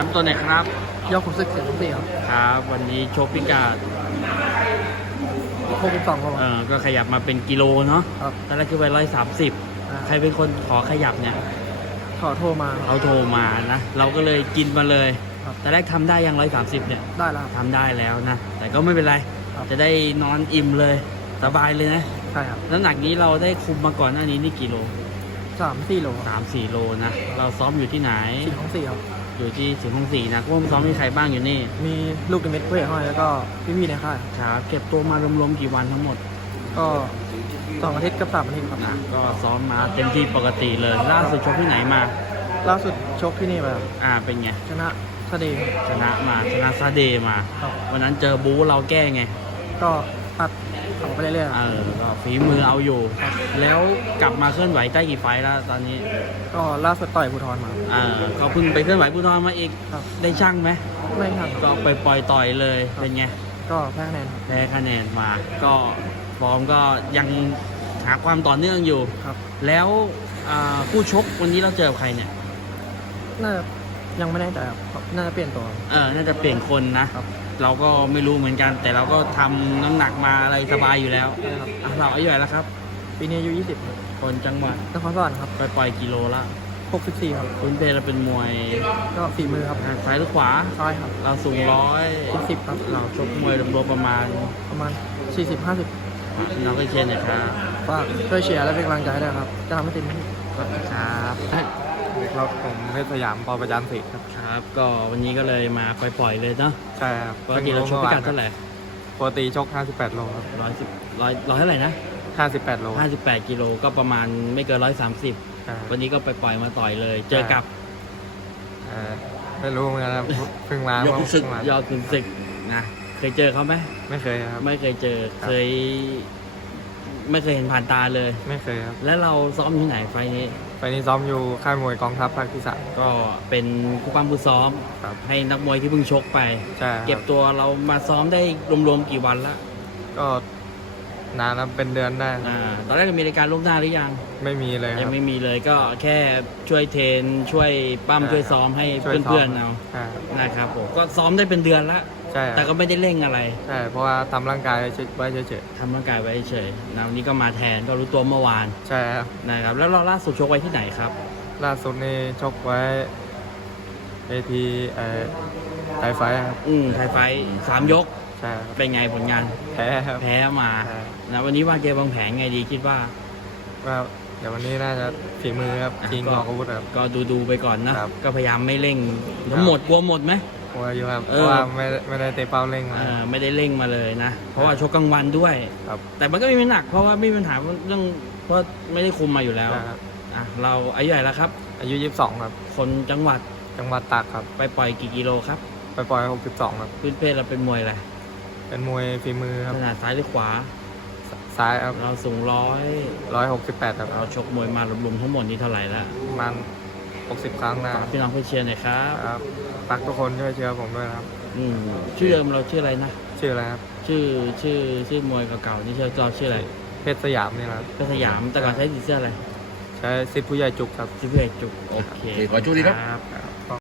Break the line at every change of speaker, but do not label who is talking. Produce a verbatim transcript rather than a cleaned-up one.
ตัวไหนครับ
ยอดขุนศึกเสียงสี่ครับ
ครับวันนี้โชคพิกัด
หกสิบสองครับ
เออก็ขยับมาเป็นกิโลเนาะ
ครับ
ตอนแรกคือไปร้อยสามสิบใครเป็นคนขอขยับเนี่ย
ขอโทรมา
เขาโทรมานะเราก็เลยกินมาเลย
ครับ
ตอนแรกทำได้ยังร้อยสามสิบเนี่ย
ได้แล้ว
ทำได้แล้วนะแต่ก็ไม่เป็นไรจะได้นอนอิ่มเลยสบายเลยนะ
ใช่ครับ
น้ำหนักนี้เราได้คุมมาก่อนหน้านี้นี่กี่โล
สามสี่โล
สามสี่โลนะเราซ้อมอยู่ที่ไหน
สี่ของสี่ครับ
อยู่ที่สิงห์คงศรีนะร่วมซ้อมมีใครบ้างอยู่นี่
มีลูกดิมิตเพื่อนห้อยแล้วก็พี่ๆในค่าย
ครับเก็บตัวมารวมๆกี่วันทั้งหมด
ก็สองอาทิตย์กับสามอาทิตย์ครับ
นะก็ซ้อมมาเต็มที่ปกติเลยล่าสุดชกที่ไหนมา
ล่าสุดชกที่นี่มา
อ่าเป็นไง
ชนะซาเดย์
ชนะมาชนะซาเดย์มาวันนั้นเจอบู๊เราแก้ไง
ก็ตัดออกไปเรื่อย
ๆเออก็ฝีมือเอาอยู่แล้วกลับมาเคลื่อนไหวได้กี่ไฟล์แล้วตอนนี้
ก็ล่าสุดต่อยภูทรมา
อ่าก็เพิ่งไปเคลื่อนไหวภูทรมาอีกได้ช่างไหม
ไม่ช่าง
ก็ไปปล่อยต่อยเลยเป็นไง
ก็แพ้คะแนน
แพ้คะแนนมาก็ฟอร์มก็ยังหาความต่อเนื่องอยู่
ครับ
แล้วผู้ชกวันนี้เราเจอใครเนี่ย
น่ายังไม่แน่ใจครับน่าจะเปลี่ยนตัว
เออน่าจะเปลี่ยนคนนะครับเราก็ไม่รู้เหมือนกันแต่เราก็ทำน้ำหนักมาอะไรสบายอยู่แล้วเราอายุเท่าไหร่แล้วครับ
ปีนี้อายุยี่สิบ
คนจังหวัด
นครสวรรค์ครับ
ไปปล่อยกิโลละ
หกสิบสี่ครับ
คุณเพลเราเป็นมวย
ก็ฝีมือครับ
ซ้ายหรือขวา
ซ้ายครับ
เราสูงร้อย
สิบครับ
เราชกมวยรวมๆประมาณ
ประมาณสี่สิบห้าสิบ
เราก็เชียร์นะครับ
ฝากช่วยเชียร์และเป็นกำลังใจด้วยครับจะทำให้เต็มที่
ครับ
เราผมเพชรสยามปอประจันสิครับ
ครับก็วันนี้ก็เลยมาปล่อยๆเลยเนาะ
ใช่ครับ
ปกติเราชกพิกัดเท่าไหร่
ปกติชกห้าสิบแปดโลครับ
ร้อยสิบร้อยร้อยเท่าไหร่นะ
ห้าสิบแปดโล
ห้าสิบแปดกิโลก็ประมาณไม่เกินร้อยสามสิบวันนี้ก็ไปปล่อยมาต่อยเลยเจอกับ
ไม่รู้เหมือนกันครับเพิ่งมาย
อดศึกยอดศึกนะเคยเจอเขาไหม
ไม่เคยครับ
ไม่เคยเจอเคยไม่เคยเห็นผ่านตาเลย
ไม่เคยครับ
แล้วเราซ้อมที่ไหนไฟนี้
ไฟนี้ซ้อมอยู่ค่ายมวยกองทัพภาคที่สาม
ก็เป็นผู้ปั้มผู้ซ้อมให้นักมวยที่เพิ่งชกไปเก็บตัวเรามาซ้อมได้รวมๆกี่วันละ
ก็นานแล้วเป็นเดือนได้
อ่าตอนแรกมีรายการล่วงหน้าหรือยัง
ไม่มีเลย
ยังไม่มีเลยก็แค่ช่วยเทรนช่วยปั้มช่วยซ้อมให้เพื่อนๆเอานะครับผมก็ซ้อมได้เป็นเดือนละแต่ก็ไม่ได้เร่งอะไร
ใช่เพราะว่าทำร่างกายไว้เฉย
ๆทำร่างกายไว้เฉยๆนะวันนี้ก็มาแทนก็รู้ตัวเมื่อวาน
ใช่ครับ
นะครับแล้วเราล่าสุดชกไว้ที่ไหนครับ
ล่าสุดนี่ชกไว้เอทีไอไทยไฟครับ
อืมไทยไฟสามยก
ใช่
เป็นไงผลงาน
แพ้ครับ
แพ้มานะวันนี้วางเกมวางแผนไงดีคิดว่า
ว่าเดี๋ยววันนี้น่าจะฝีมือครับจริงออกอาวุธครับ
ก็ดูดูไปก่อนนะก็พยายามไม่เร่งทั้งหมดกลัวหมดไหม
กลัวอยู่ครับเพราะว่าไม่ไม่ได้เตะเป้าเร่งมา
ไม่ได้เร่งมาเลยนะเพราะว่าชกกลางวันด้วยแต่มันก็ไม่มีหนักเพราะว่าไม่มีปัญหาเรื่องเพราะไม่ได้คุมมาอยู่แล้วอ่ะเราอายุใหญ่แล้วครับ
อายุยี่สิบสองครับ
คนจังหวัด
จังหวัดตากครับ
ไปปล่อยกี่กิโลครับ
ไปปล่อยหกสิบสองครับ
พื้นเพเราเป็นมวยอะไร
เป็นมวยฝีมือครับ
ขนาดซ้ายหรือขวา
ซ้ายครับ
เราสูงร้อย
ร้อยหกสิบแปดครับ
เราชกมวยมารวมๆทั้งหมดนี้เท่าไหร่แล้ว
ประมาณหกสิบครั้งนะ
พี่น้องเพื่อเชียร์หน่อยครับ
ครับฝากทุกคนช่วยเชียร์ผมด้วยครับ
อืมชื่อเดิมเราชื่ออะไรนะ
ชื่ออะไรครับ
ชื่อชื่อชื่อมวยเก่าๆนี่ชื่อเราชื่ออะไร
เพชรสยามนี่ครับ
เพชรสยามแต่ก่อนใช้สีเสื้ออะไร
ใช้สิทธิ์ผู้ใหญ่จุกครับ
สิทธิ์ผู้ใหญ่จุกโอเค
ขอชูดีครับ